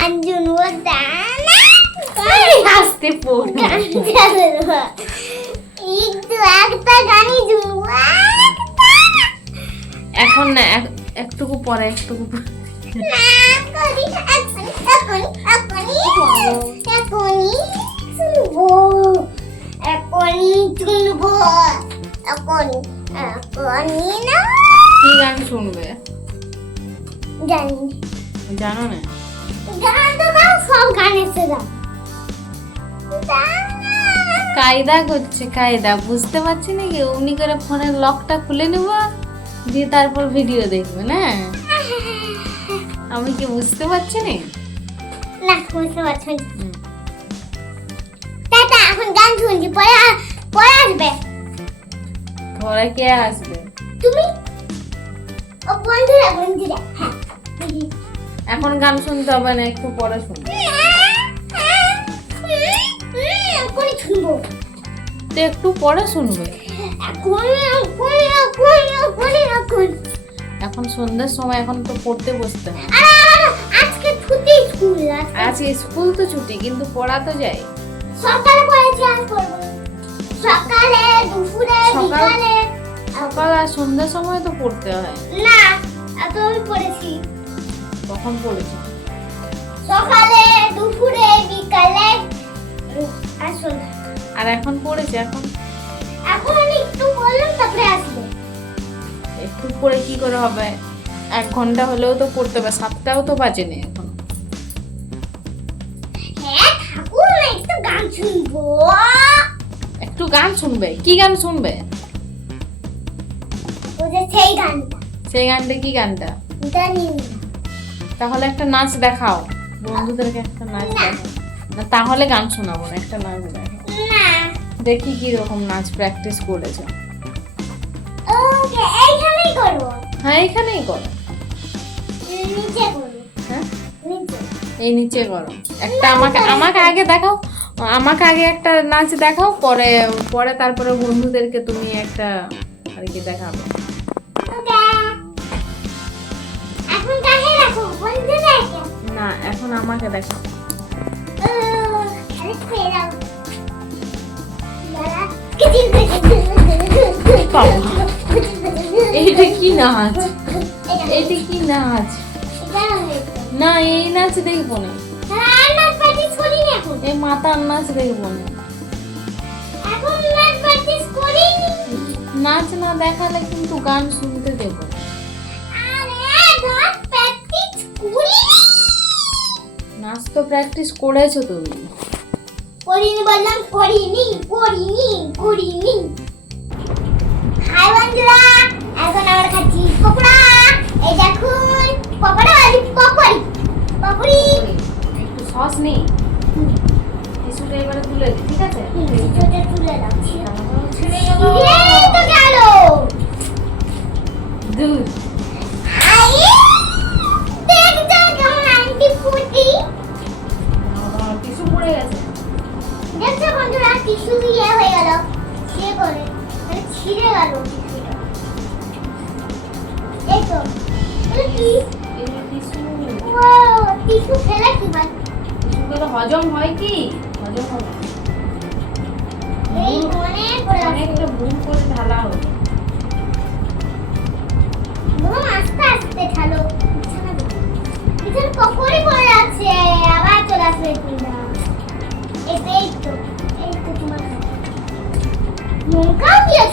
গান শুনব দানা আসতে পড়ে। গান একটু একটা। এখন না এক- একটুকু পরে একটুকু কি গান শুনবে? জানি। জানো না? কায়দা করছে কায়দা। বুঝতে পারছি নাকি? অমনি করে ফোনের লকটা খুলে নেব দিয়ে তারপর ভিডিও দেখবে না আমি কি বুঝতে পারছি না? না বুঝতে পারছি টাটা এখন গান শুনছি পরে পরে আসবে। ঘরে কে আসবে? তুমি? ও বন্ধুরা বন্ধুরা হ্যাঁ। এখন গান শুনতে হবে না একটু পরে শুনবে। তো একটু পরে শুনবে। এখন সন্ধ্যের সময় এখন তো পড়তে বসতে হবে। আজকে ছুটি স্কুল আজকে স্কুল তো ছুটি কিন্তু পড়া তো যায়। সকালে পড়েছি আজ পড়ব সকালে দুপুরে বিকালে। সকাল আর সন্ধ্যের সময় তো পড়তে হয়। না তখন পড়েছি সকালে দুপুরে বিকালে আর সন্ধ্যা। আর এখন পড়েছে এখন? এখন আমি একটু বললাম তারপরে আসবে। একটু পরে কি করে হবে? এক ঘণ্টা হলেও তো পড়তে হবে সাতটাও তো বাজেনি এখন। হ্যাঁ ঠাকুর একটু গান শুনব। একটু গান শুনবে? কি গান শুনবে? সেই গানটা। সেই গানটা কি গানটা? জানি না। তাহলে একটা নাচ দেখাও। বন্ধুদেরকে একটা নাচ না। দেখাও। না তাহলে গান শোনাবো না একটা নাচ দেখাও। দেখি কি রকম নাচ প্র্যাকটিস করেছ। ওকে এইখানেই করব। হ্যাঁ এখানেই করো। নিচে হ্যাঁ? এই নিচে করো। একটা আমাকে আমাকে আগে দেখাও। আমাকে আগে একটা নাচ দেখাও পরে পরে তারপরে বন্ধুদেরকে তুমি একটা আর কি দেখাবে। না, এখন আমাকে দেখাও। কি নাচ? এইটা কি নাচ? না, এই নাচ দেখব না। এই নাচ দেখব না। নাচ না দেখালে কিন্তু গান শুনতে দেবো না। নাচ তো প্র্যাকটিস করেছ তুমি। করিনি বললাম করিনি করিনি করিনি। হাই বন্ধুরা এখন আমরা খাচ্ছি পকোড়া। এই দেখুন পকোড়া আর পকোড়ি। পকোড়ি। একটু সস নেই। টিস্যুটা এবারে তুলে দিই ঠিক আছে? ছোটে তুলে দাও ছেড়ে এই তো গেল। দুধ। টিস্যু ইয়ে হয়ে গেল। ছিঁড়ে করে মানে ছিঁড়ে গেল এই তো কি? হয় হজম হয় কি? হজম না। এই মনে করে অনেকটা ভুল করে ঢালা হতো আস্তে আস্তে ঠালো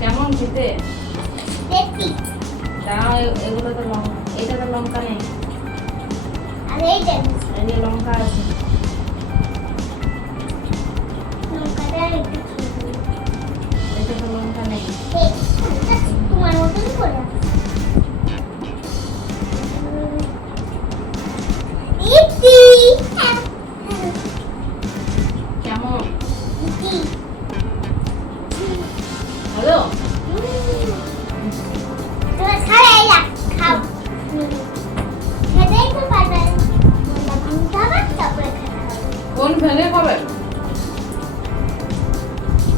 কেমন খেতে? দাঁড়াও এগুলো তো লঙ্কা এটা তো লঙ্কা নেই। লঙ্কা আছে।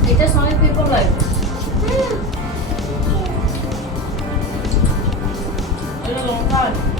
It's just only people like. Mm. It's a long time.